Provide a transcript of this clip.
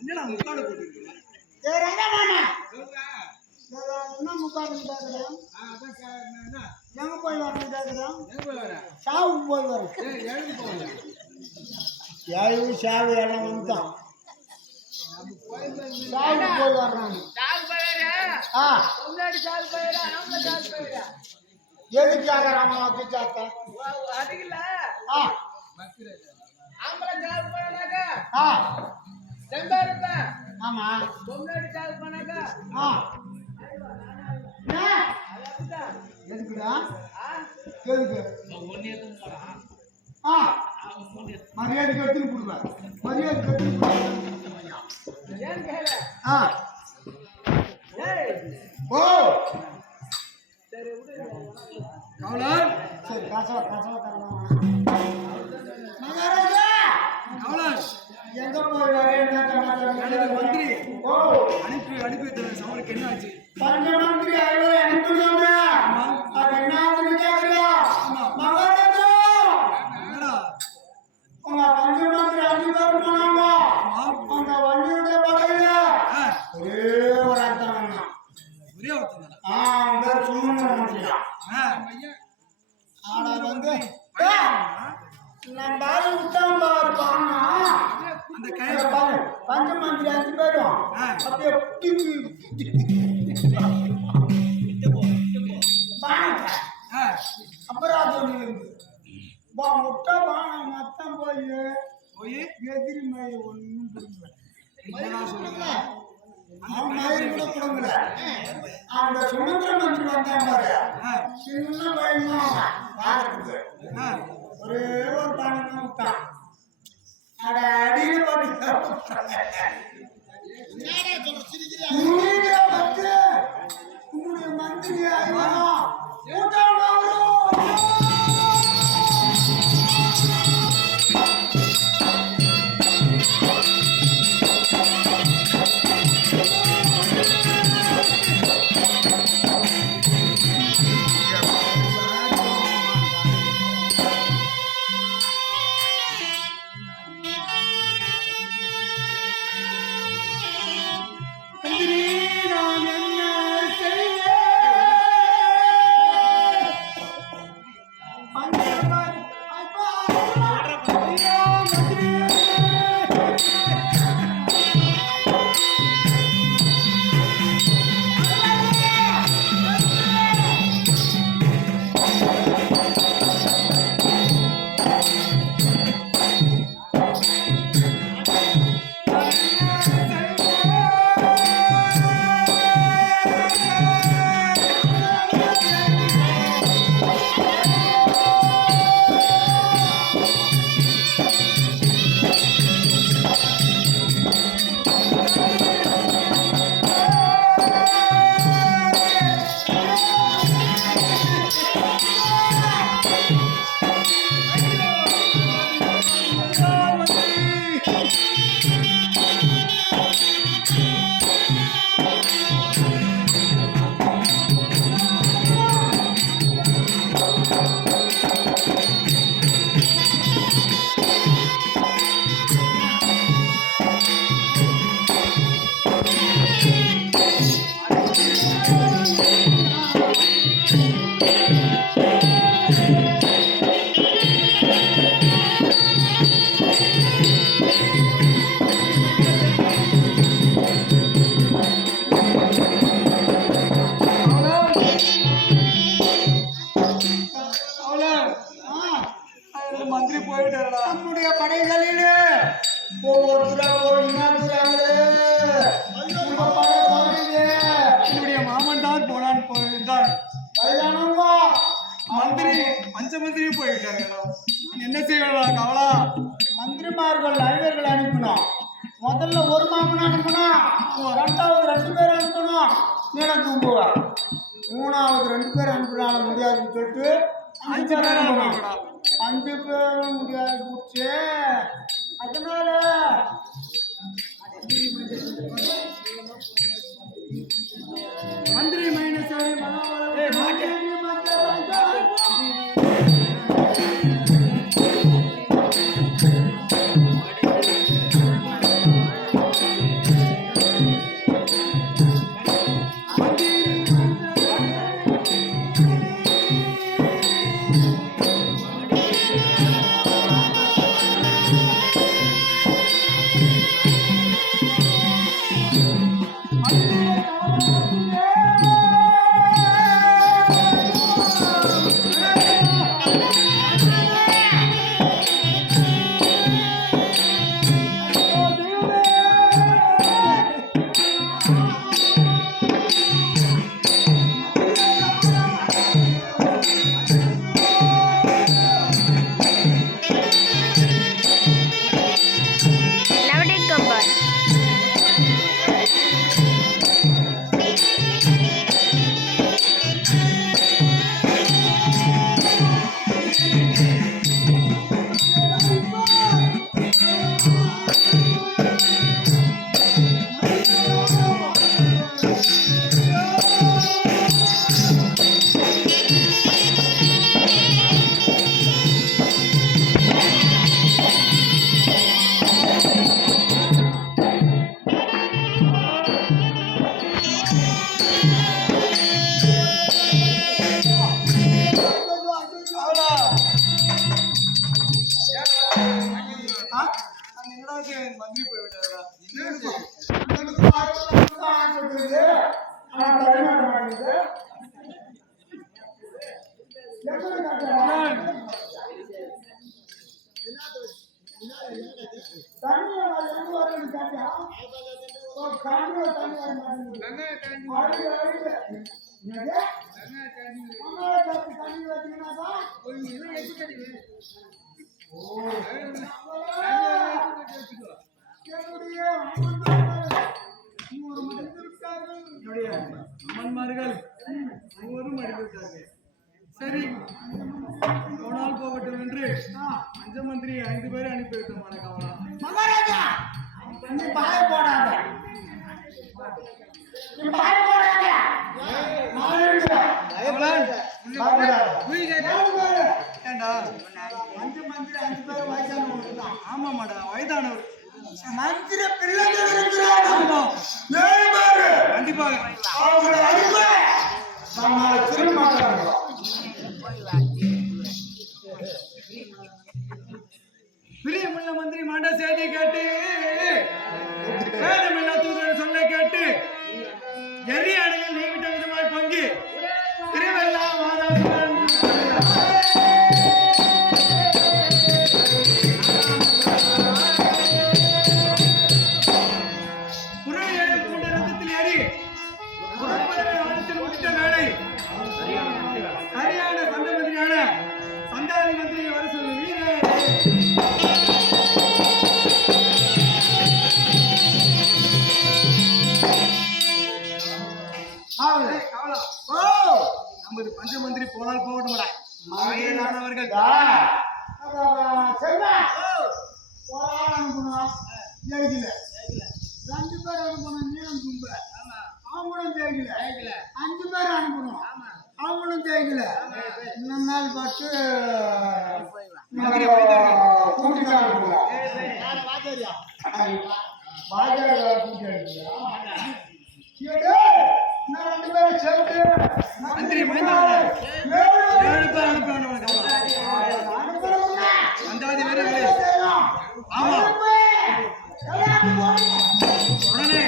என்னடா முக்காடு போட்டுருக்கீங்க? எங்க போய் வரேன்? சாவுக்கு போய் வரேன். சாவு எல்லாம் வந்துட்டான். சாவுக்கு போய் வர்றான். எதுக்கு கேக்குறாமா பிச்சாத்த? ஆமா எதுக்குடா? எதுக்கு மரியாதை கட்டுன்னு கொடுப்பேன். மரியாதை கட்டுன்னு ஓ கவலன் சரி கசவ கசவ கவலன் எங்க போய் மந்திரி ஓ அனுப்பி அனுப்பி சமருக்கு என்ன ஆச்சு? பஞ்ச மந்திரி அனுப்பிடுவாங்க. அது என்ன கேக்குறியா? மகாராஜா உங்க பஞ்ச மந்திரி அதிகாரம் போனாங்க. உங்க வண்டியுடைய பகையில ஒரே ஒரு அர்த்தம் ஒரே ஒருத்தம் அந்த சுமந்திர மந்திரியா ஆனா வந்து நான் பாரு விட்டான் பாருப்பாங்க. அந்த பஞ்ச மந்திரி 5 பேரும் அப்படியே அப்புறம் அது முட்டை பானம் மொத்தம் போய் எதிரி மயிறு ஒன்றும் கொடுக்கல. அவன் மயிறு கூட கொடுக்கல. அந்த சுமந்திர மந்திரி வந்தான் பாரு சின்ன பையனா பாக்குறது ஒரே ஒரு பானம் விட்டான். அட அடியில உங்களுடைய மந்திரி போயிட்டாரா? நம்முடைய படைகளிலே என்னுடைய மாமன் தான் போனான் போயிருந்தான். மந்திரி பஞ்சமந்திரி போயிட்டார்களா? என்ன செய்யலாம் கவலா? மந்திரிமார்கள் ஐவர்கள் அனுப்பணும். முதல்ல ஒரு மாமன் அனுப்பணும், 2வது 2 பேர் அனுப்பணும். நீளம் தூங்குவா 3வது 2 பேர் அனுப்பினால முடியாதுன்னு சொல்லிட்டு 5 பேர் அனுப்பணும். ரெண்டு பேரும் முடியாது போச்சு. அதனால மந்திரி மைனசாமி Louder combine. மந்திரி போய்விட்டாரா? என்னுடைய அம்மன்மார்கள் மூவரும் அடித்துவிட்டார்கள். சரி, போனால் போகட்டும் என்று பஞ்சமந்திரி 5 பேரை அனுப்பிவிட்டோம். கவலா மகாராஜா, நீ பாய போடாத. நீ பாய போடாத. ஏண்டா மந்திரி 5 பேர் வயசானவங்க தான். ஆமாமாடா, வயதானவர். மந்திரி பிள்ளைகள் இருக்கிறாங்க. ஆமா, 7 பேர். கண்டிப்பாக அவங்களை அனுப்ப நம்மளை திரும்ப பிரியமுள்ள மந்திரி மாண்ட செய்தி கேட்டு வேதமில்லா தூதர் சொல்ல கேட்டு எரி அணையில் நீங்கிட்ட விதமாய் பங்கு திருவெல்லா மாதாசுரன் குரல் ஏழு பூண்ட ரத்தத்தில் ஏறி முடித்த வேலை சரியான சந்த மந்திரியான சந்தாதி மந்திரியை வர சொல்லு வீரே. நமது பஞ்சமந்திரி போனால் போகட்டும்டா. அவர்கள் ஜெயிக்கல. 2 பேர் அனுப்பணும். நீளம் தும்ப அவங்களும் ஜெயிக்கல. 5 பேர் அனுப்பணும். அவங்களும் ஜெயிக்கல. இன்னும் நாள் பார்த்து கூட்டிட்டு அனுப்புவோம். பாஜக கூட்டி அனுப்புறியா? இன்னும் 2 பேரும் சேர்த்து மந்திரி சந்தாதி வீரர்களே, ஆமா உடனே